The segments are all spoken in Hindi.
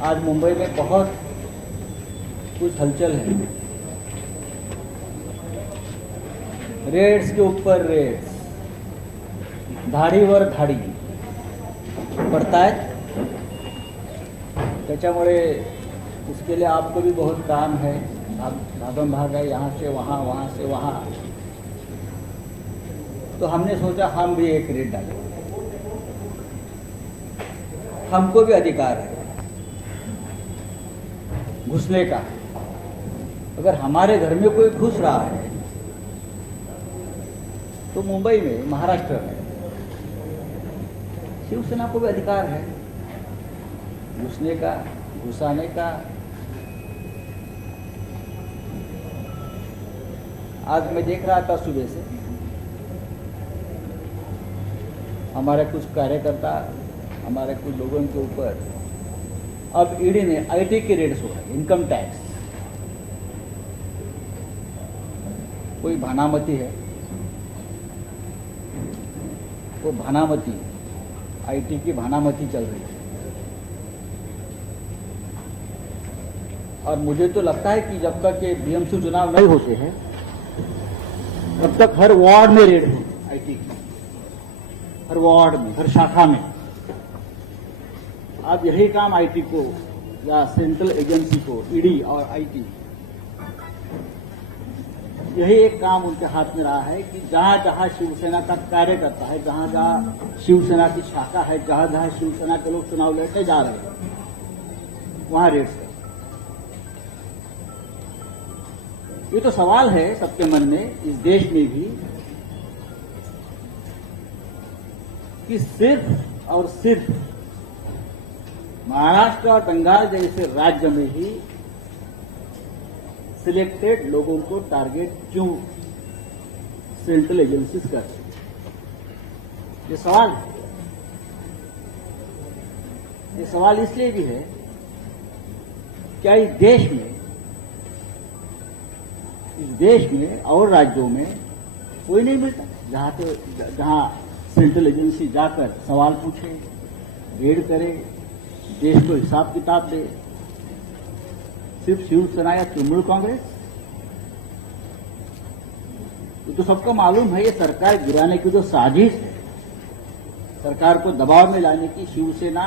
आज मुंबई में बहुत कुछ हलचल है। रेड्स के ऊपर रेड्स, धाडीवर धाडी पड़तायत। त्याच्यामुळे उसके लिए आपको भी बहुत काम है, भागम भाग है, यहाँ से वहाँ, वहाँ से वहाँ। तो हमने सोचा हम भी एक रेड डालें। हमको भी अधिकार है घुसने का। अगर हमारे घर में कोई घुस रहा है तो मुंबई में, महाराष्ट्र में शिवसेना को भी अधिकार है घुसने का, घुसाने का। आज मैं देख रहा था सुबह से, हमारे कुछ कार्यकर्ता, हमारे कुछ लोगों के ऊपर अब ईडी ने आईटी के रेड्स हो रहे, इनकम टैक्स। कोई भानामती है, वो भानामती, आईटी की भानामती चल रही है। और मुझे तो लगता है कि जब तक ये बीएमसी चुनाव नहीं होते हैं तब तक हर वार्ड में रेड हो आईटी की, हर वार्ड में, हर शाखा में। अब यही काम आईटी को या सेंट्रल एजेंसी को, ईडी और आईटी, यही एक काम उनके हाथ में रहा है कि जहां जहां शिवसेना का कार्य करता है, जहां जहां शिवसेना की शाखा है, जहां जहां शिवसेना के लोग चुनाव लड़ने जा रहे हैं, वहां रेड्स कर। ये तो सवाल है सबके मन में, इस देश में भी, कि सिर्फ और सिर्फ महाराष्ट्र और बंगाल जैसे राज्य में ही सिलेक्टेड लोगों को टारगेट क्यों सेंट्रल एजेंसीज कर रही है? ये सवाल है। ये सवाल इसलिए भी है, क्या इस देश में और राज्यों में कोई नहीं मिलता जहां सेंट्रल एजेंसी जाकर सवाल पूछे, रेड करे, देश को हिसाब किताब दे? सिर्फ शिवसेना या तृणमूल कांग्रेस? ये तो सबको मालूम है, ये सरकार गिराने की जो साजिश है, सरकार को दबाव में लाने की, शिवसेना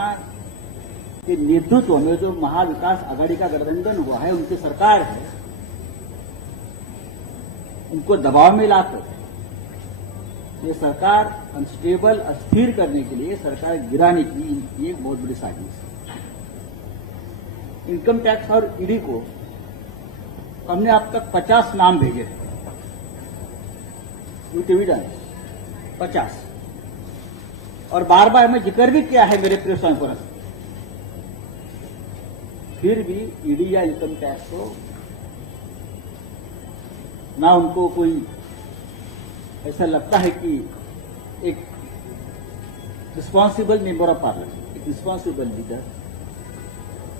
के नेतृत्व में जो महाविकास आघाड़ी का गठबंधन हुआ है, उनकी सरकार है, उनको दबाव में लाकर ये सरकार अनस्टेबल, अस्थिर करने के लिए, सरकार गिराने की इनकी एक बहुत बड़ी साजिश है। इनकम टैक्स और ईडी को हमने अब तक 50 नाम भेजे थे, विथ एविडेंस 50, और बार बार मैं जिक्र भी किया है मेरे प्रेस कॉन्फ्रेंस। फिर भी ईडी या इनकम टैक्स को ना, उनको कोई ऐसा लगता है कि एक रिस्पॉन्सिबल मेंबर ऑफ पार्लियामेंट, एक रिस्पॉन्सिबल लीडर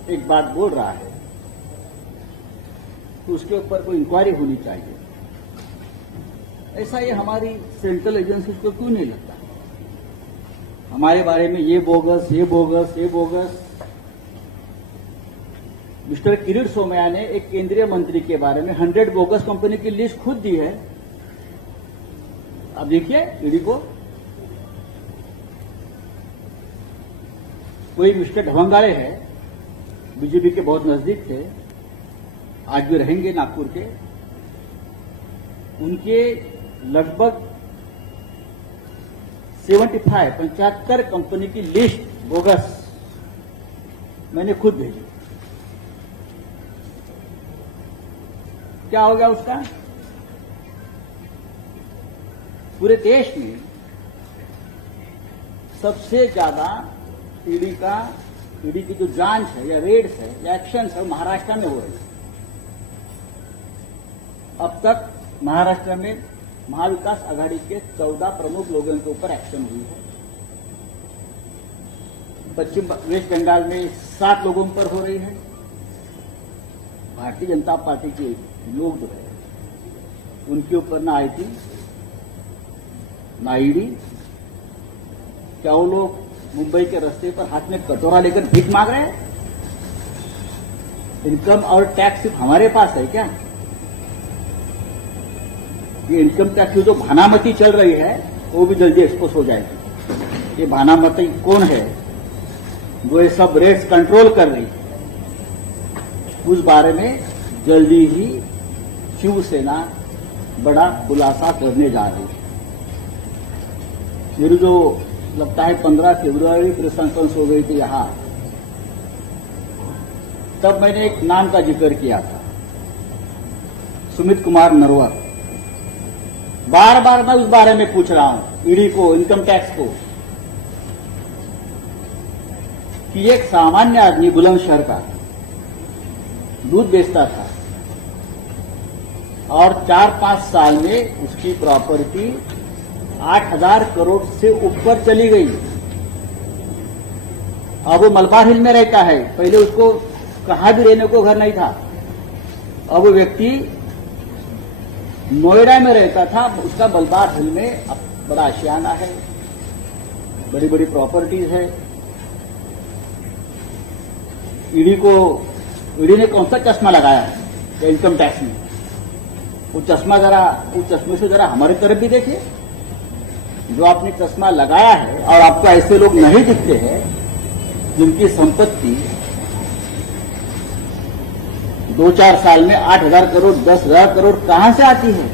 एक बात बोल रहा है तो उसके ऊपर कोई इंक्वायरी होनी चाहिए। ऐसा ये हमारी सेंट्रल एजेंसी को क्यों नहीं लगता? हमारे बारे में ये बोगस, ये बोगस, ये बोगस। मिस्टर किरीट सोमैया ने एक केंद्रीय मंत्री के बारे में 100 बोगस कंपनी की लिस्ट खुद दी है। अब देखिए ईडी को कोई मिस्टर ढवंगाड़े है, बीजेपी के बहुत नजदीक थे, आज भी रहेंगे नागपुर के, उनके लगभग 75 कंपनी की लिस्ट बोगस मैंने खुद भेजी। क्या हो गया उसका? पूरे देश में सबसे ज्यादा ईडी की जो जांच है या रेड्स है या एक्शन है, महाराष्ट्र में हो रही है। अब तक महाराष्ट्र में महाविकास आघाड़ी के 14 प्रमुख लोगों के ऊपर एक्शन हुई है। वेस्ट बंगाल में 7 लोगों पर हो रही है। भारतीय जनता पार्टी के लोग जो है उनके ऊपर ना आईटी, ना ईडी, क्या वो लोग मुंबई के रास्ते पर हाथ में कटोरा लेकर भीख मांग रहे हैं। इनकम और टैक्स सिर्फ हमारे पास है क्या? ये इनकम टैक्स की जो भानामती चल रही है वो भी जल्दी एक्सपोज हो जाएगी। ये भानामती कौन है जो ये सब रेट्स कंट्रोल कर रही है, उस बारे में जल्दी ही शिवसेना बड़ा खुलासा करने जा रही है। मेरी जो लगता है 15 फरवरी प्रेस कॉन्फ्रेंस हो गई थी यहां, तब मैंने एक नाम का जिक्र किया था, सुमित कुमार नरवर। बार बार मैं उस बारे में पूछ रहा हूं ईडी को, इनकम टैक्स को, कि एक सामान्य आदमी बुलंदशहर का दूध बेचता था और 4-5 साल में उसकी प्रॉपर्टी 8,000 करोड़ से ऊपर चली गई। अब वो मलबार हिल में रहता है, पहले उसको कहीं भी रहने को घर नहीं था। अब वो व्यक्ति नोएडा में रहता था, उसका मलबार हिल में बड़ा आशियाना है, बड़ी बड़ी प्रॉपर्टीज है। ईडी ने कौन सा चश्मा लगाया है इनकम टैक्स में? वो चश्मे से जरा हमारी तरफ भी देखिए। जो आपने चश्मा लगाया है, और आपको ऐसे लोग नहीं दिखते हैं जिनकी संपत्ति 2-4 साल में 8,000 करोड़ 10,000 करोड़ कहां से आती है?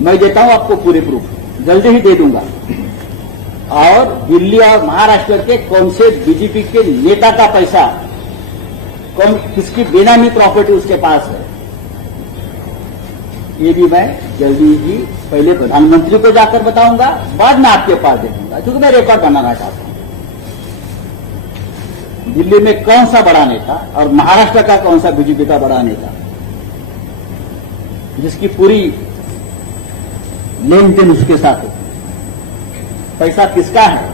मैं देता हूं आपको पूरे प्रूफ, जल्दी ही दे दूंगा। और दिल्ली और महाराष्ट्र के कौन से बीजेपी के नेता का पैसा, कौन किसकी बेनामी प्रॉपर्टी उसके पास है, ये भी मैं जल्दी ही पहले प्रधानमंत्री को जाकर बताऊंगा, बाद में आपके पास दे दूंगा, क्योंकि मैं रिकॉर्ड बनाना चाहता हूं। दिल्ली में कौन सा बड़ा नेता और महाराष्ट्र का कौन सा बीजेपी का बड़ा नेता जिसकी पूरी लेन देन उसके साथ है, पैसा किसका है?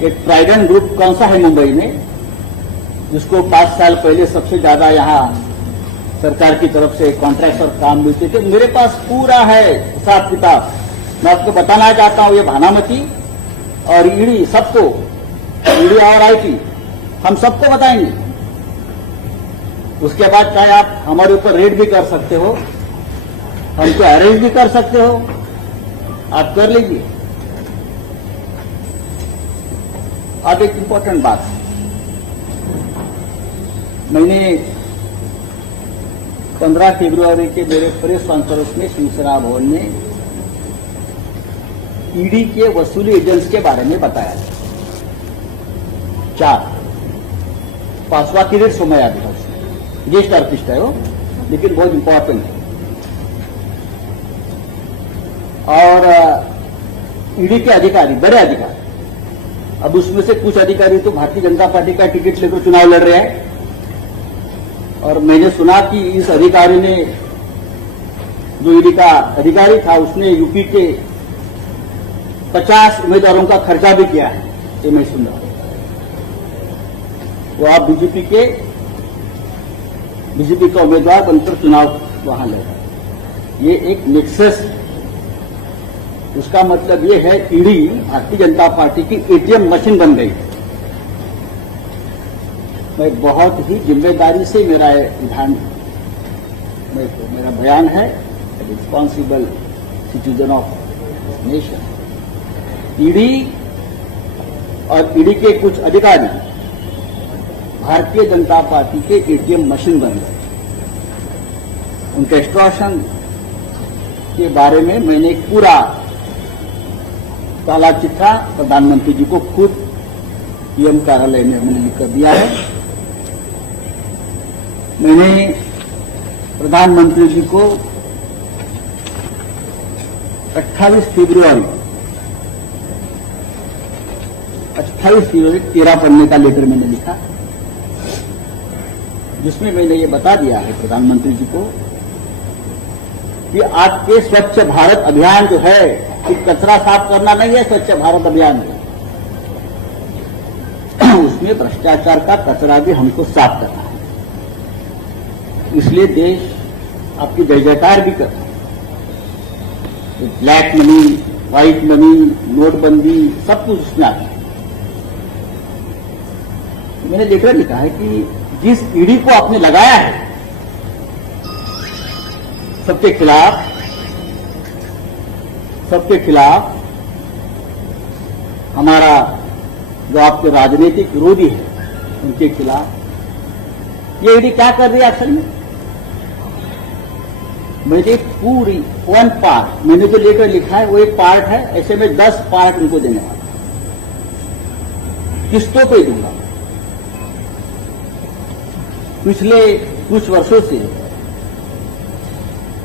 एक ट्राइडेंट ग्रुप कौन सा है मुंबई में, जिसको 5 साल पहले सबसे ज्यादा यहां सरकार की तरफ से कॉन्ट्रैक्ट और काम मिलते थे? मेरे पास पूरा है हिसाब किताब। मैं आपको बताना चाहता हूं, ये भानामती और ईडी सबको, ईडी और आईटी हम सबको बताएंगे। उसके बाद चाहे आप हमारे ऊपर रेड भी कर सकते हो, हमको अरेस्ट भी कर सकते हो, आप कर लीजिए। अब एक इंपॉर्टेंट बात, मैंने 15 फरवरी के मेरे प्रेस कॉन्फ्रेंस में शिवसेना भवन में ईडी के वसूली एजेंट्स के बारे में बताया। 4 पांचवा किरीट सोमया दिवस, गेस्ट आर्टिस्ट है वो, लेकिन बहुत इंपॉर्टेंट है। और ईडी के अधिकारी, बड़े अधिकारी, अब उसमें से कुछ अधिकारी तो भारतीय जनता पार्टी का टिकट लेकर चुनाव लड़ रहे हैं। और मैंने सुना कि इस अधिकारी ने, जो ईडी का अधिकारी था, उसने यूपी के 50 उम्मीदवारों का खर्चा भी किया है, ये मैं सुन रहा हूं। वो आप बीजेपी का उम्मीदवार बनकर चुनाव वहां लड़ रहे हैं। ये एक नेक्सस है। उसका मतलब ये है ईडी भारतीय जनता पार्टी की एटीएम मशीन बन गई। मैं बहुत ही जिम्मेदारी से मेरा बयान है, responsible citizen of nation. ED और ईडी के कुछ अधिकारी भारतीय जनता पार्टी के एटीएम मशीन बन गए। उनके एक्सटॉर्शन के बारे में मैंने एक पूरा काला चिट्ठा प्रधानमंत्री जी को खुद पीएम कार्यालय में मैंने लिख कर दिया है। मैंने प्रधानमंत्री जी को 28 फरवरी 13 पन्ने का लेटर मैंने लिखा, जिसमें मैंने ये बता दिया है प्रधानमंत्री जी को कि आपके स्वच्छ भारत अभियान जो है, कि कचरा साफ करना नहीं है स्वच्छ भारत अभियान में, उसमें भ्रष्टाचार का कचरा भी हमको साफ करना है। इसलिए देश आपकी जय जयकार भी कर रहा है। ब्लैक मनी व्हाइट मनी, नोटबंदी, सब कुछ उसमें आता है। मैंने लेकर लिखा है कि जिस ईडी को आपने लगाया है सबके खिलाफ हमारा जो आपके राजनीतिक विरोधी है उनके खिलाफ ये ईडी क्या कर रही है असल में? मुझे पूरी वन पार्ट मैंने जो लेकर लिखा है वो एक पार्ट है, ऐसे में 10 पार्ट उनको देने वाला, किस्तों पे दूंगा। पिछले कुछ वर्षों से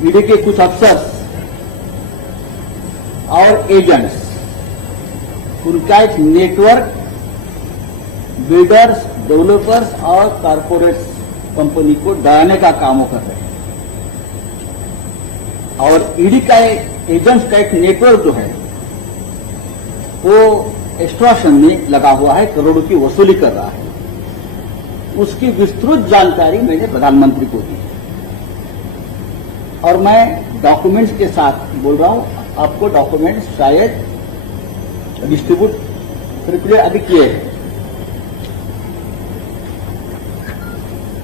ईडी के कुछ अफसर और एजेंट्स, उनका एक नेटवर्क बिल्डर्स, डेवलपर्स और कारपोरेट्स कंपनी को डराने का काम कर रहे हैं। और ईडी का एजेंट्स का एक नेटवर्क जो है वो एक्सट्रॉशन में लगा हुआ है, करोड़ों की वसूली कर रहा है। उसकी विस्तृत जानकारी मैंने प्रधानमंत्री को दी और मैं डॉक्यूमेंट्स के साथ बोल रहा हूं। आपको डॉक्यूमेंट्स शायद डिस्ट्रीब्यूट सर्कुलर अभी किए हैं।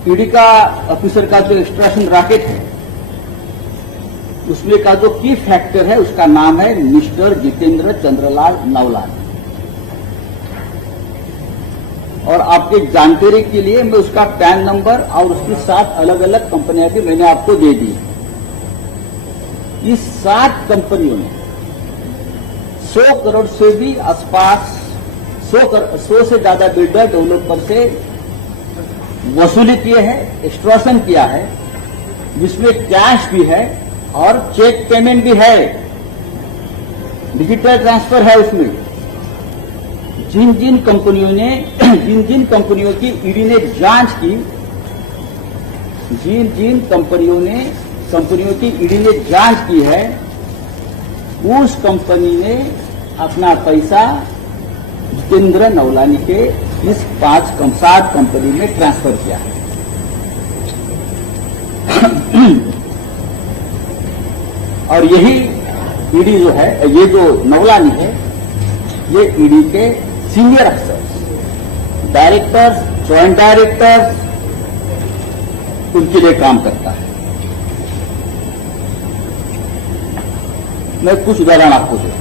ईडी का ऑफिसर का जो एक्सट्रैक्शन रैकेट है उसमें का जो की फैक्टर है उसका नाम है मिस्टर जितेंद्र चंद्रलाल नवलानी। और आपके जानकारी के लिए मैं उसका पैन नंबर और उसकी 7 अलग अलग कंपनियां भी मैंने आपको दे दी। इस 7 कंपनियों ने 100 करोड़ से भी आसपास 100 से ज्यादा बिल्डर डेवलपर से वसूली किए हैं, एक्सट्रॉशन किया है, जिसमें कैश भी है और चेक पेमेंट भी है, डिजिटल ट्रांसफर है उसमें। जिन जिन कंपनियों की ईडी ने जांच की, जिन कंपनियों की ईडी ने जांच की है, उस कंपनी ने अपना पैसा जितेंद्र नवलानी के इस 7 कंपनी में ट्रांसफर किया है। और यही ईडी जो है, ये जो नवलानी है, ये ईडी के सीनियर अफसर, डायरेक्टर्स, ज्वाइंट डायरेक्टर्स, उनके लिए काम करता है। मैं कुछ उदाहरण आपको देता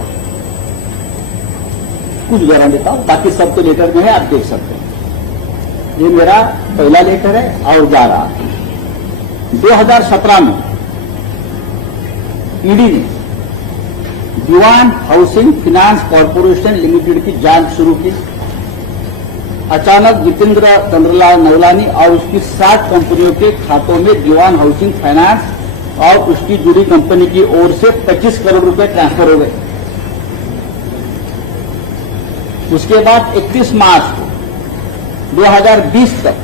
हूं, बाकी सब तो लेटर में है, आप देख सकते हैं। ये मेरा पहला लेटर है और जा रहा है। 2017 में ईडी ने दीवान हाउसिंग फाइनेंस कॉर्पोरेशन लिमिटेड की जांच शुरू की। अचानक जितेंद्र चंद्रलाल नवलानी और उसकी 7 कंपनियों के खातों में दीवान हाउसिंग फाइनेंस और उसकी जुड़ी कंपनी की ओर से 25 करोड़ रुपए ट्रांसफर हो गए। उसके बाद 31 मार्च 2020 तक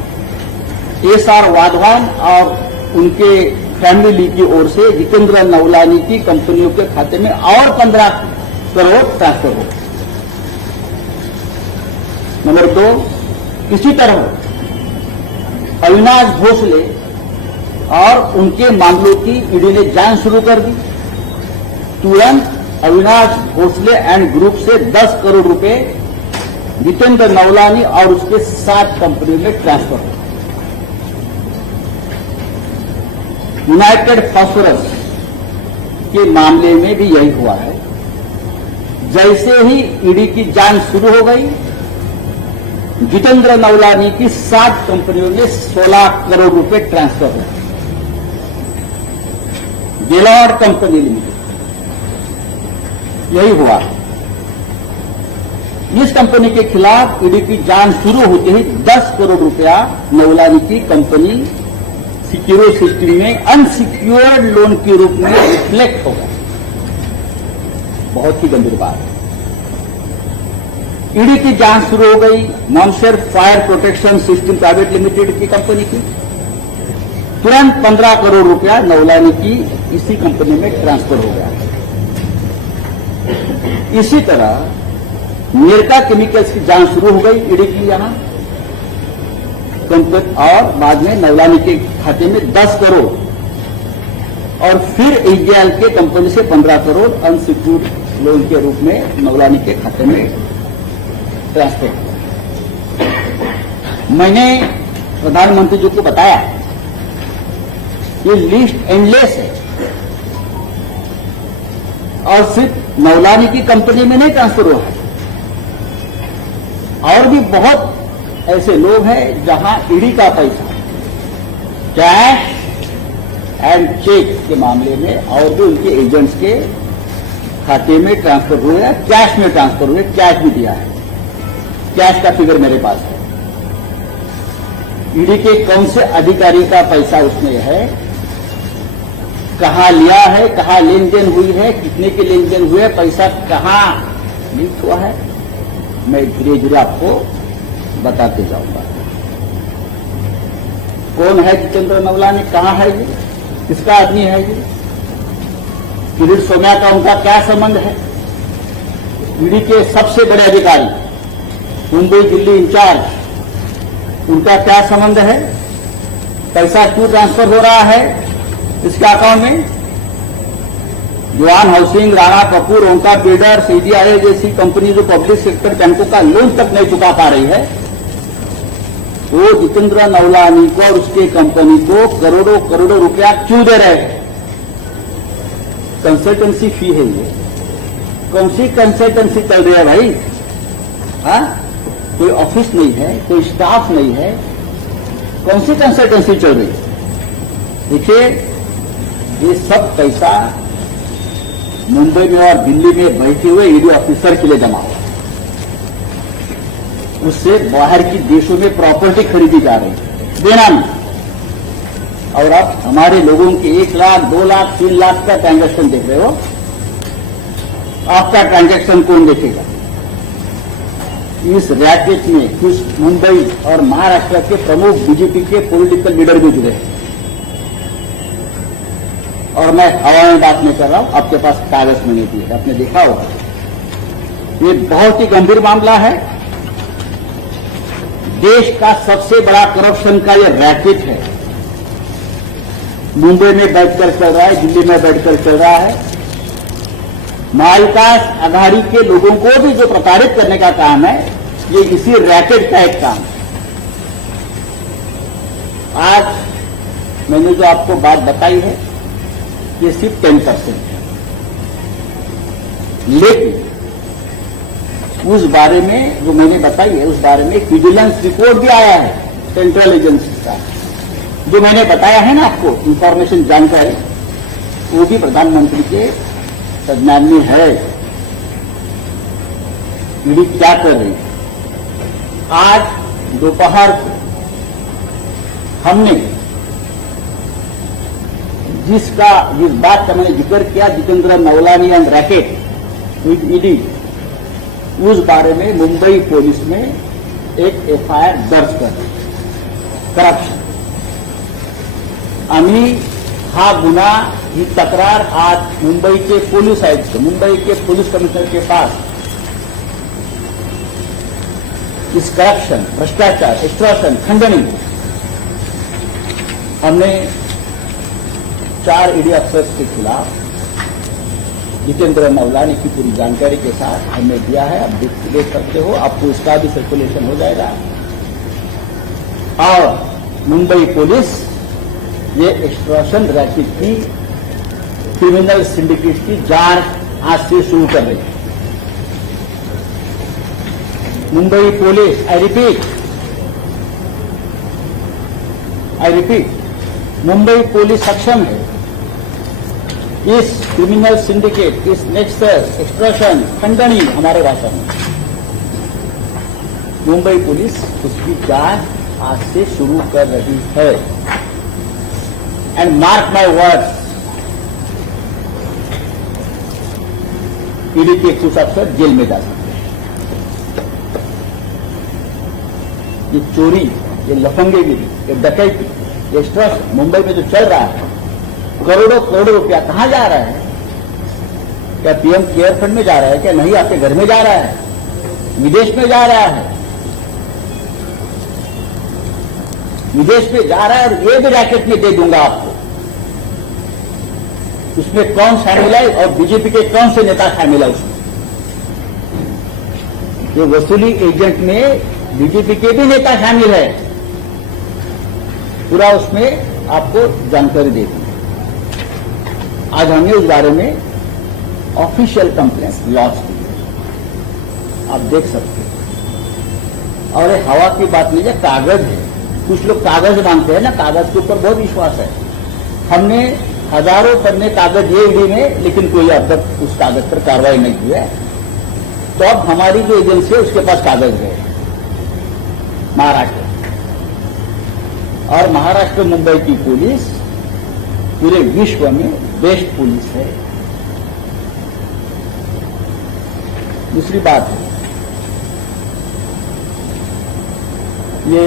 एसआर वाधवान और उनके फैमिली की ओर से जितेंद्र नवलानी की कंपनियों के खाते में और 15 करोड़ ट्रांसफर हो। नंबर 2, इसी तरह अविनाश भोसले और उनके मामलों की ईडी ने जांच शुरू कर दी। तुरंत अविनाश भोसले एंड ग्रुप से 10 करोड़ रुपए जितेंद्र नवलानी और उसके 7 कंपनियों में ट्रांसफर हो। यूनाइटेड फास्फोरस के मामले में भी यही हुआ है। जैसे ही ईडी की जांच शुरू हो गई, जितेंद्र नवलानी की 7 कंपनियों में 16 करोड़ रुपए ट्रांसफर हुए। गेलॉर्ड कंपनी लिमिटेड यही हुआ। इस कंपनी के खिलाफ ईडी की जांच शुरू होते ही 10 करोड़ रुपया नवलानी की कंपनी सिक्योरिटी में अनसिक्योर्ड लोन के रूप में रिफ्लेक्ट होगा। बहुत ही गंभीर बात है। ईडी की जांच शुरू हो गई मॉन्शर fire protection system private limited की कंपनी की। तुरंत 15 करोड़ रुपया नवलानी की इसी कंपनी में ट्रांसफर हो गया। इसी तरह मेरका केमिकल्स की जांच शुरू हो गई ईडी की यहां, और बाद में नवलानी के खाते में 10 करोड़ और फिर एजीएल के कंपनी से 15 करोड़ अनसिक्योर्ड लोन के रूप में नौलानी के खाते में ट्रांसफर किया। मैंने प्रधानमंत्री जी को बताया ये लिस्ट एंडलेस है और सिर्फ नौलानी की कंपनी में नहीं ट्रांसफर हुआ है, और भी बहुत ऐसे लोग हैं जहां ईडी का पैसा कैश एंड चेक के मामले में और भी उनके एजेंट्स के खाते में ट्रांसफर हुए हैं, कैश में ट्रांसफर हुए, कैश भी दिया है, कैश का फिगर मेरे पास है। ईडी के कौन से अधिकारी का पैसा उसमें है, कहां लिया है, कहां लेन देन हुई है, कितने के लेन देन हुए, पैसा कहां लीक हुआ है, मैं धीरे धीरे आपको बताते जाऊंगा। कौन है जितेंद्र नवलानी, कहां है ये, किसका आदमी है ये, किरीट सोमैया का उनका क्या संबंध है, ईडी के सबसे बड़े अधिकारी मुंबई दिल्ली इंचार्ज उनका क्या संबंध है, पैसा क्यों ट्रांसफर हो रहा है इसके अकाउंट में। जवान हाउसिंग, राणा कपूर, ओंका बिल्डर, सीडीआई जैसी कंपनी जो पब्लिक सेक्टर बैंकों का लोन तक नहीं चुका पा रही है, वो जितेंद्र नवलानी को और उसके कंपनी को करोड़ों करोड़ों रुपया क्यों दे रहे हैं। कंसल्टेंसी फी है ये, कौन सी कंसल्टेंसी चल रही है भाई, हाँ? कोई ऑफिस नहीं है, कोई स्टाफ नहीं है, कौन सी कंसल्टेंसी चल रही है। देखिए ये सब पैसा मुंबई में और दिल्ली में बैठे हुए ईडी ऑफिसर के लिए जमा हुआ, उससे बाहर की देशों में प्रॉपर्टी खरीदी जा रही है देना नहीं। और आप हमारे लोगों के 1 लाख 2 लाख 3 लाख का ट्रांजैक्शन देख रहे हो, आपका ट्रांजैक्शन कौन देखेगा। इस रैकेट में कुछ मुंबई और महाराष्ट्र के प्रमुख बीजेपी के पॉलिटिकल लीडर भी जुड़े हैं, और मैं हवा में बात नहीं कर रहा हूं, आपके पास कागज में नहीं दिए, आपने देखा होगा। ये बहुत ही गंभीर मामला है, देश का सबसे बड़ा करप्शन का ये रैकेट है, मुंबई में बैठकर चल रहा है, दिल्ली में बैठकर चल रहा है। महाविकास आघाड़ी के लोगों को भी जो प्रताड़ित करने का काम है, ये इसी रैकेट का एक काम है। आज मैंने जो आपको बात बताई है ये सिर्फ 10% है, लेकिन उस बारे में जो मैंने बताई है उस बारे में एक विजिलेंस रिपोर्ट भी आया है सेंट्रल एजेंसी का, जो मैंने बताया है ना आपको इंफॉर्मेशन जानकारी, वो भी प्रधानमंत्री के संज्ञान में है। ईडी क्या कर रही है। आज दोपहर को हमने जिस बात का मैंने जिक्र किया, Jitendra Navlani and racket with ED, उस बारे में मुंबई पुलिस में एक एफआईआर दर्ज कर करप्शन, आम्ही हा गुन्हा, ही तक्रार आज मुंबई के पुलिस आयुक्त, मुंबई के पुलिस कमिश्नर के पास इस करप्शन, भ्रष्टाचार, एक्सटॉर्शन, खंडनी, हमने 4 ईडी अफसर्स के खिलाफ जितेंद्र नवलानी की पूरी जानकारी के साथ हमने दिया है। आप देख सकते हो, आपको इसका भी सर्कुलेशन हो जाएगा। और मुंबई पुलिस ये एक्सटॉर्शन रैकेट की, क्रिमिनल सिंडिकेट की जांच आज से शुरू कर रही है। Mumbai police, I repeat, Mumbai police सक्षम है इस क्रिमिनल सिंडिकेट, इस नेक्सस, एक्सटॉर्शन, खंडनी हमारे भाषा में, मुंबई पुलिस उसकी जांच आज से शुरू कर रही है। And mark my words, ED के कुछ अफसर जेल में जा सकते हैं। ये चोरी, ये लफंगेगिरी, ये डकैती, ये एक्सटॉर्शन मुंबई में जो चल रहा है, करोड़ों करोड़ों रुपया कहां जा रहा है। क्या पीएम केयर फंड में जा रहा है, क्या नहीं आपके घर में जा रहा है, विदेश में जा रहा है, विदेश में जा रहा है। और ये भी रैकेट में दे दूंगा आपको, उसमें कौन शामिल है और बीजेपी के कौन से नेता शामिल है उसमें। ये वसूली एजेंट में बीजेपी के भी नेता शामिल है, पूरा उसमें आपको जानकारी दे दी। आज हमने उस बारे में ऑफिशियल कंप्लेंट्स लॉन्च की, आप देख सकते हैं। और ये हवा की बात नहीं है, कागज है। कुछ लोग कागज मांगते हैं ना, कागज के ऊपर बहुत विश्वास है। हमने हजारों पन्ने कागज ये ईडी में, लेकिन कोई अब तक उस कागज पर कार्रवाई नहीं की है। तो अब हमारी जो एजेंसी है उसके पास कागज गए महाराष्ट्र, और महाराष्ट्र मुंबई की पुलिस पूरे विश्व में बेस्ट पुलिस है। दूसरी बात है, ये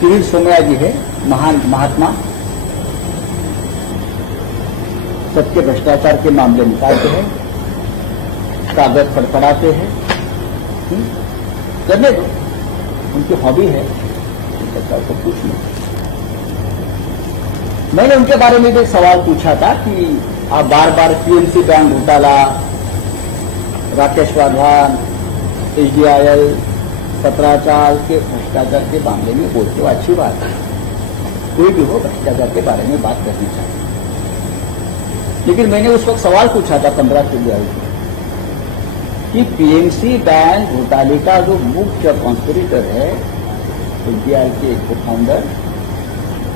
किरीट सोमैया जी है, महान महात्मा, सबके भ्रष्टाचार के मामले निकालते हैं, कागज फड़फड़ाते हैं। करने दो, उनकी हॉबी है, सरकार को पूछ लो। मैंने उनके बारे में भी सवाल पूछा था कि आप बार बार पीएमसी बैंक घोटाला, राकेश वाधवान, एचडीआईएल, पत्राचार के भ्रष्टाचार के मामले में बोलते हो, अच्छी बात है, कोई भी हो भ्रष्टाचार के बारे में बात करनी चाहिए। लेकिन मैंने उस वक्त सवाल पूछा था 15 फरवरी को कि पीएमसी बैंक घोटाले का जो मुख्य कॉन्स्पिरेटर है एचडीआई के को फाउंडर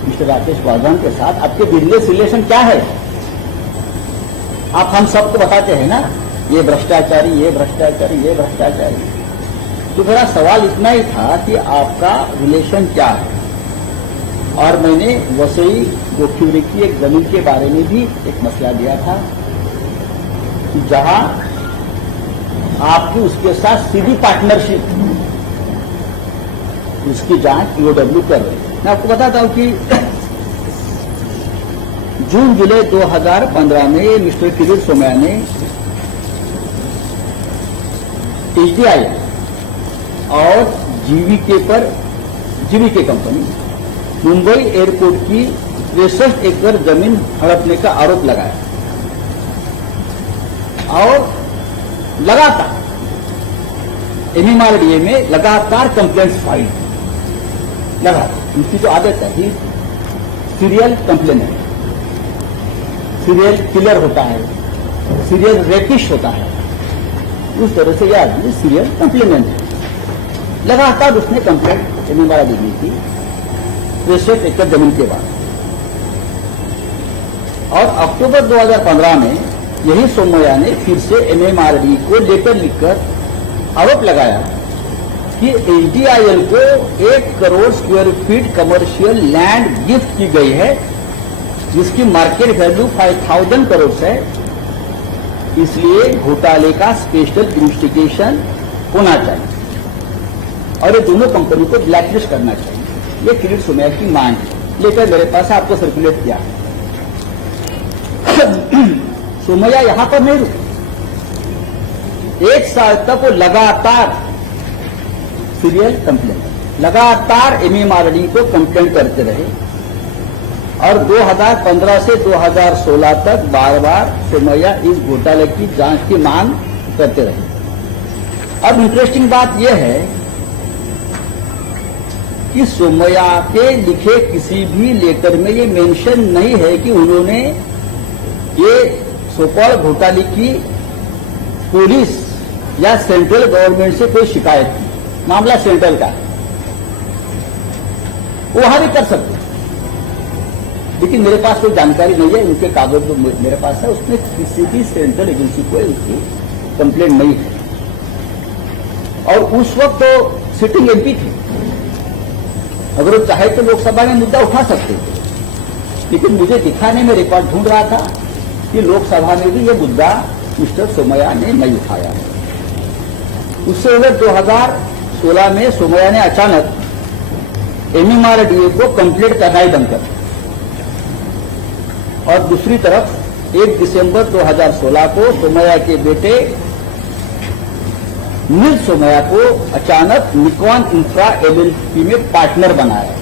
मिस्टर राकेश वाधवान के साथ आपके बिजनेस रिलेशन क्या है? आप हम सबको बताते हैं ना, ये भ्रष्टाचारी, ये भ्रष्टाचारी, ये भ्रष्टाचारी। तो मेरा सवाल इतना ही था कि आपका रिलेशन क्या है। और मैंने वसई गोखीवरे की एक जमीन के बारे में भी एक मसला दिया था कि जहां आपकी उसके साथ सीधी पार्टनरशिप, उसकी जांच ईओडब्ल्यू कर रही है। मैं आपको बताता हूं कि जून जुलाई 2015 में मिस्टर किरीट सोमैया ने एचडीआई और जीवीके कंपनी मुंबई एयरपोर्ट की 63 एकड़ जमीन हड़पने का आरोप लगाया और लगातार एमएमआरडीए में लगातार कंप्लेंट्स फाइल, लगातार। उनकी जो आदत है कि सीरियल कंप्लेनेंट, सीरियल किलर होता है, सीरियल रेपिस्ट होता है, उस तरह से यह आदमी सीरियल कंप्लेनेंट है। लगातार उसने कंप्लेंट एमएमआरडीए दी थी 63 एकड़ जमीन के बाद। और अक्टूबर 2015 में यही सोमैया ने फिर से एमएमआरडीए को लेटर लिखकर आरोप लगाया कि एचडीआईएल को 1 crore square feet commercial land gift की गई है, जिसकी मार्केट वैल्यू 5000 करोड़ है। इसलिए घोटाले का स्पेशल इन्वेस्टिगेशन होना चाहिए और ये दोनों कंपनी को ब्लैकलिस्ट करना चाहिए। ये किरीट सोमैया की मांग है। लेकर मेरे पास आपको सर्कुलेट किया। सोमैया यहां पर नहीं रुके, 1 साल तक वो लगातार सीरियल कंप्लेंट, लगातार एमएमआरडीए को कंप्लेंट करते रहे और 2015 से 2016 तक बार बार सोमैया इस घोटाले की जांच की मांग करते रहे। अब इंटरेस्टिंग बात यह है कि सोमैया के लिखे किसी भी लेटर में ये मेंशन नहीं है कि उन्होंने ये सोकॉल्ड घोटाले की पुलिस या सेंट्रल गवर्नमेंट से कोई शिकायत की। मामला सेंट्रल का है, वो वहां भी कर सकते, लेकिन मेरे पास कोई जानकारी नहीं है। उनके कागज जो मेरे पास है उसमें किसी भी सेंट्रल एजेंसी को उसकी कंप्लेंट नहीं है। और उस वक्त तो सिटिंग एमपी थे, अगर वो चाहे तो लोकसभा में मुद्दा उठा सकते थे, लेकिन मुझे दिखाने में रिकॉर्ड ढूंढ रहा था कि लोकसभा में भी ये मुद्दा मिस्टर सोमैया ने नहीं उठाया। उससे पहले 2016 में सोमैया ने अचानक एमएमआरडीए को कंप्लेंट करना ही बंद कर दिया। और दूसरी तरफ 1 दिसंबर 2016 को सोमैया के बेटे नील सोमैया को अचानक निकॉन इंफ्रा एलएलपी में पार्टनर बनाया।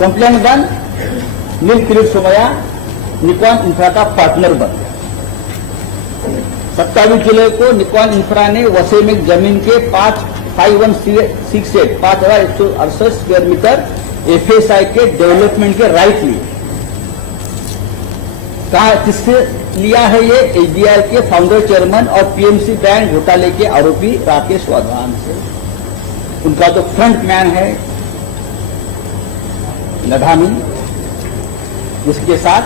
कंप्लेंट बंद, नील किरीट सोमैया निकॉन इंफ्रा का पार्टनर बन गया। 27 जुलाई को निकॉन इंफ्रा ने वसई में जमीन के 5,168 स्क्वायर मीटर एफएसआई के डेवलपमेंट के राइट लिए। कहा किससे लिया है ये? एचडीआई के फाउंडर चेयरमैन और पीएमसी बैंक घोटाले के आरोपी राकेश वाधवान से। उनका तो फ्रंट मैन है लधामी, जिसके साथ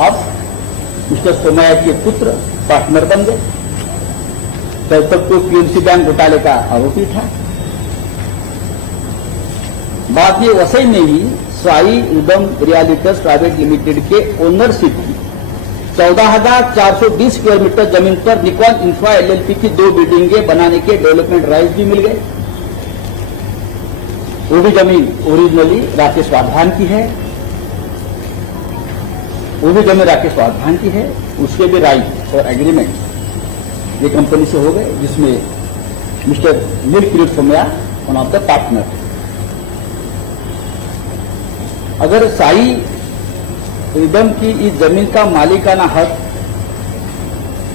अब मिस्टर सोमैया के पुत्र पार्टनर बन गए। तब तक तो पीएमसी बैंक घोटाले का आरोपी था। बाद में वसई में ही साई उदम रियलिटर्स प्राइवेट लिमिटेड के ओनरशिप की 14,420 स्क्वायर मीटर जमीन पर निकॉन इंफ्रा एलएलपी की 2 बिल्डिंगें बनाने के डेवलपमेंट राइट्स भी मिल गए। वो भी जमीन ओरिजिनली राकेश वाधवान की है, उसके भी राइट और एग्रीमेंट ये कंपनी से हो गए, जिसमें Mr Neelkirit Somaiya one of the partner. अगर साई रिदम की इस जमीन का मालिकाना हक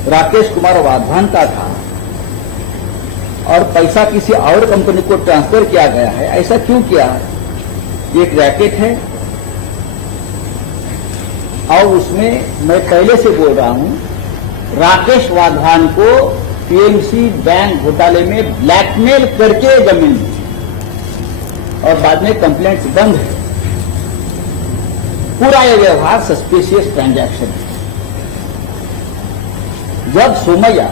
राकेश कुमार वाधवान का था और पैसा किसी और कंपनी को ट्रांसफर किया गया है, ऐसा क्यों किया? ये एक रैकेट है और उसमें मैं पहले से बोल रहा हूं, राकेश वाधवान को पीएमसी बैंक घोटाले में ब्लैकमेल करके जमीन दी और बाद में कंप्लेंट्स बंद है। पूरा ये व्यवहार सस्पिशियस ट्रांजैक्शन है। जब सोमैया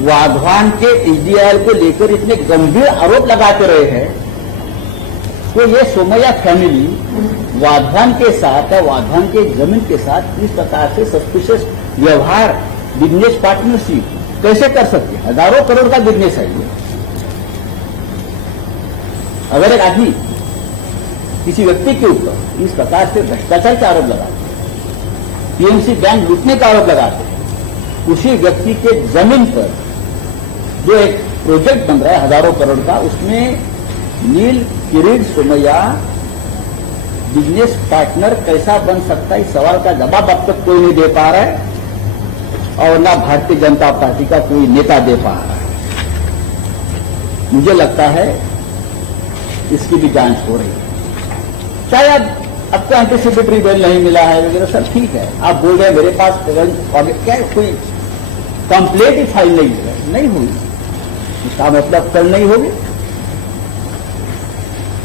वाधवान के एचडीआई को लेकर इतने गंभीर आरोप लगाते रहे हैं, तो ये सोमैया फैमिली वाधवान के साथ या वाधवान के जमीन के साथ इस प्रकार से सस्पिशियस व्यवहार, बिजनेस पार्टनरशिप कैसे कर सकते हैं? हजारों करोड़ का बिजनेस है ये। अगर एक आदमी किसी व्यक्ति के ऊपर इस प्रकार से भ्रष्टाचार का आरोप लगाते, पीएमसी बैंक लूटने का आरोप लगाते, उसी व्यक्ति के जमीन पर जो एक प्रोजेक्ट बन रहा है हजारों करोड़ का, उसमें नीलकिरीट सोमैया बिजनेस पार्टनर कैसा बन सकता है? इस सवाल का जवाब अब तक कोई नहीं दे पा रहा है और ना भारतीय जनता पार्टी का कोई नेता दे पा रहा है। मुझे लगता है इसकी भी जांच हो रही है। शायद आपको एंटीसिपेटरी बेल नहीं मिला है वगैरह, सर ठीक है, आप बोल रहे हैं मेरे पास क्या कोई कंप्लेंट ही फाइल नहीं हुई, इसका मतलब कल नहीं होगी।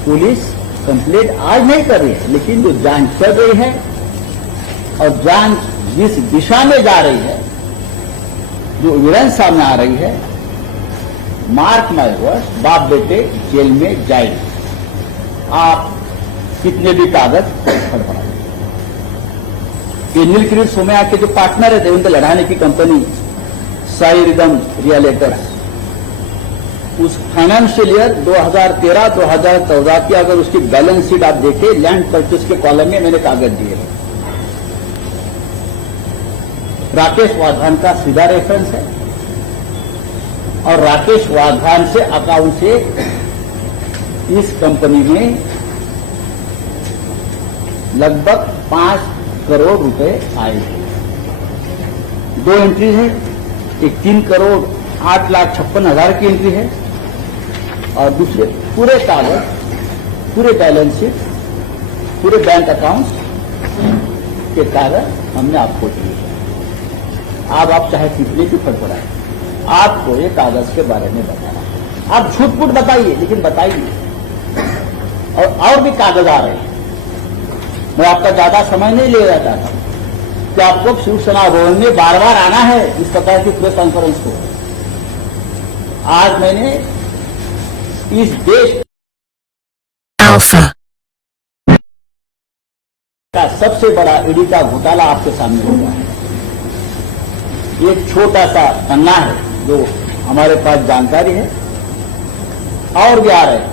पुलिस कंप्लेंट आज नहीं कर रही है, लेकिन जो जांच चल रही है और जांच जिस दिशा में जा रही है, जो एविडेंस सामने आ रही है, मार्क माय वर्ड्स, बाप बेटे जेल में जाएंगे। आप कितने भी कागज फड़फड़ाएंगे। ये नीलकिरीट सोमैया के जो पार्टनर है उनके लड़ाने की कंपनी साई रिदम रियलिटर्स, उस फाइनेंशियल ईयर 2013-2014 की अगर उसकी बैलेंस शीट आप देखें, लैंड परचेज के कॉलम में मैंने कागज दिए हैं। राकेश वाधवान का सीधा रेफरेंस है और राकेश वाधवान से अकाउंट से इस कंपनी में लगभग 5 करोड़ रुपए आए हैं। 2 एंट्री है, एक 3,08,56,000 की एंट्री है और दूसरे पूरे कागज, पूरे बैलेंस शीट, पूरे बैंक अकाउंट्स के कागज हमने आपको दिए हैं। आप चाहे कितने भी फड़फड़ाएं, आपको ये कागज के बारे में बताना। आप झूठ-मूठ बताइए, लेकिन बताइए। और भी कागज आ रहे हैं। मैं आपका ज्यादा समय नहीं ले रहा चाहता कि आपको शिवसेना भवन में बार बार आना है इस प्रकार की प्रेस कॉन्फ्रेंस को। आज मैंने इस देश का सबसे बड़ा ईडी का घोटाला आपके सामने हुआ है। एक छोटा सा पन्ना है जो हमारे पास जानकारी है, और भी आ रहे हैं।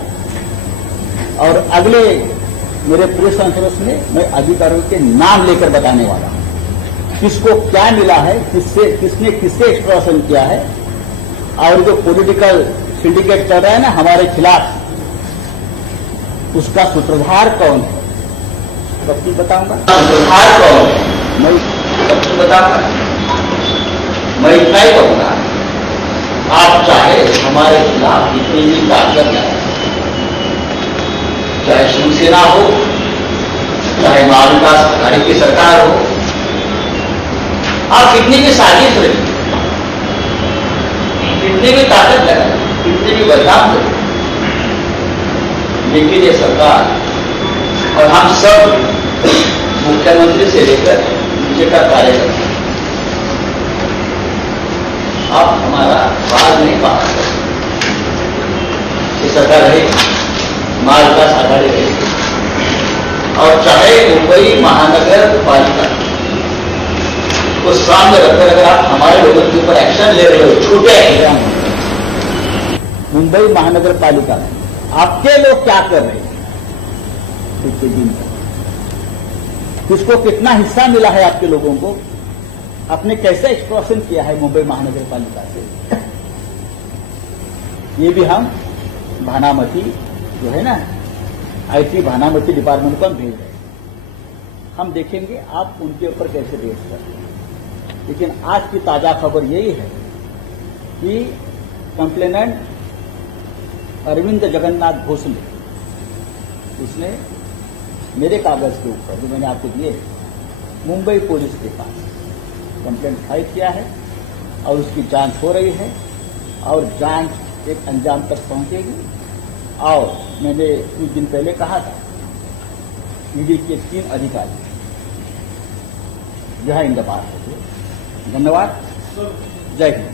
और अगले मेरे प्रेस कॉन्फ्रेंस में मैं अधिकारियों के नाम लेकर बताने वाला हूं, किसको क्या मिला है, किसने किससे एक्सट्रॉशन किया है, और जो पॉलिटिकल सिंडिकेट चल रहा है ना हमारे खिलाफ, उसका सूत्रधार कौन है, सब कुछ बताऊंगा। सूत्रधार कौन है मैं सब कुछ बताऊंगा। मैं इतना ही कहूंगा, आप चाहे हमारे खिलाफ जितनी भी ताकत लगाए, चाहे शिवसेना हो, चाहे महाविकास आघाड़ी की सरकार हो, आप कितनी भी साजिश रही, कितनी भी ताकत लगाए, कितनी भी बदनाम करें, लेकिन ये सरकार और हम सब मुख्यमंत्री से लेकर नीचे का कार्य करते हैं। आप हमारा बात नहीं पा सकते। ये सरकार रहेगी, महाविकास आघाड़ी रहेगी, और चाहे मुंबई महानगर पालिका को सामने रखकर अगर आप हमारे लोगों के ऊपर एक्शन ले रहे हो, छोटे एक्शन, मुंबई महानगर पालिका में आपके लोग क्या कर रहे हैं पिछले दिन तक, किसको कितना हिस्सा मिला है आपके लोगों को, आपने कैसे एक्सप्लोशन किया है मुंबई महानगर पालिका से, ये भी हम भानामती जो है ना आईटी भानामती डिपार्टमेंट को हम भेज रहे हैं। हम देखेंगे आप उनके ऊपर कैसे रेस करते हैं। लेकिन आज की ताजा खबर यही है कि कंप्लेनेंट अरविंद जगन्नाथ भोसले, उसने मेरे कागज के ऊपर जो मैंने आपको दिए मुंबई पुलिस के पास कंप्लेंट फाइल किया है और उसकी जांच हो रही है और जांच एक अंजाम तक पहुंचेगी। और मैंने कुछ दिन पहले कहा था ईडी के 3 अधिकारी जहां इंदबार होते। धन्यवाद, जय हिंद।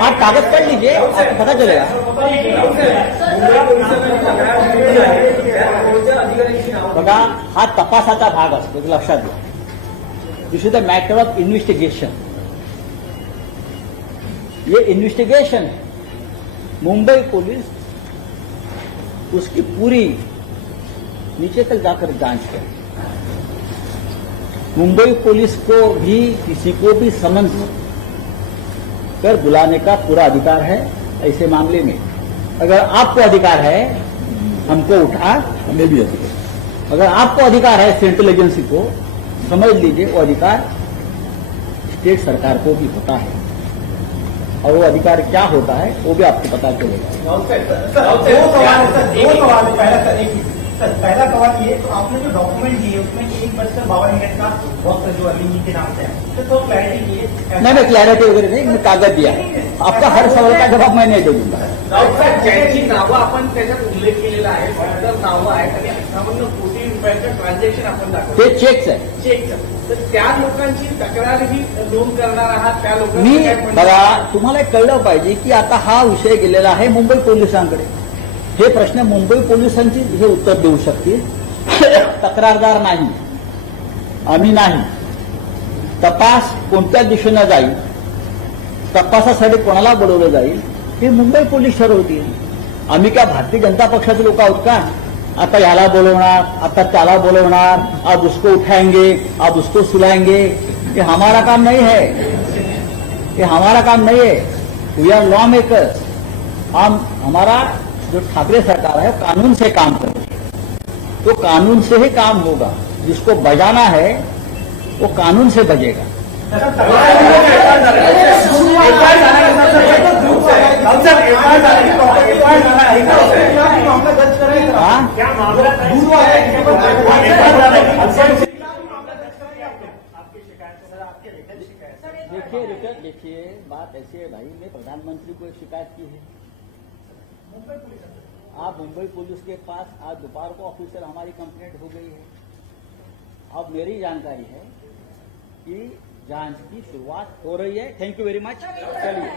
आप कागज पढ़ लीजिए, आपको पता चलेगा। बघा, हा तपासाचा भाग असतो, लक्षात घ्या। This is the matter of investigation. ये इन्वेस्टिगेशन है। मुंबई पुलिस उसकी पूरी नीचे तक जाकर जांच करे। मुंबई पुलिस को भी किसी को भी समन कर बुलाने का पूरा अधिकार है। ऐसे मामले में अगर आपको अधिकार है हमको उठा, हमें भी अधिकार, अगर आपको अधिकार है सेंट्रल एजेंसी को, समझ लीजिए वो अधिकार स्टेट सरकार को भी होता है। और वो अधिकार क्या होता है वो भी आपको पता चलेगा। पहला सवाल ये, तो आपने जो डॉक्यूमेंट दिए उसमें 1:52 का वक्त जो अली जी के नाम से है, तो क्लैरिटी दिए। नहीं, क्लॅरिटी वगैरे नाही, मी कागद दिया आपका हर सवाल का जवाब मैं नहीं दे दूंगा। ज्यांची नावं आपण त्याच्यात उल्लेख केलेला आहे, 72 नावं आहेत आणि 58 कोटी रुपयाचं ट्रान्झॅक्शन आपण दाखवलं, ते चेक्स आहे। चेकचं, तर त्या लोकांची तक्रारही नोंद करणार आहात, त्या मी लोकांनी बघा, तुम्हाला एक कळलं पाहिजे की आता हा विषय गेलेला आहे मुंबई पोलिसांकडे। हे प्रश्न मुंबई पोलिसांची हे उत्तर देऊ शकतील, तक्रारदार नाही, आम्ही नाही। तपास कोणत्या दिशेनं जाईल, तपासासाठी कोणाला बोलवलं जाईल हे मुंबई पोलीस ठरवतील। आम्ही क्या भारतीय जनता पक्षाचे लोक आहोत का? आता याला बोलवणार, आता त्याला बोलवणार, आज उसको उठाएंगे, आज उसको सुलाएंगे, ये हमारा काम नहीं है, ये हमारा काम नहीं है। We are law makers. हम हमारा जो ठाकरे सरकार है कानून से काम करेगी, तो कानून से ही काम होगा। जिसको बजाना है वो कानून से बजेगा। देखिए बात ऐसी है भाई, मैं प्रधानमंत्री को एक शिकायत की है। आप मुंबई पुलिस के पास आज दोपहर को ऑफिसर हमारी कंप्लेंट हो गई है। अब मेरी जानकारी है कि जांच की शुरुआत हो रही है। Thank you very much. चलिए।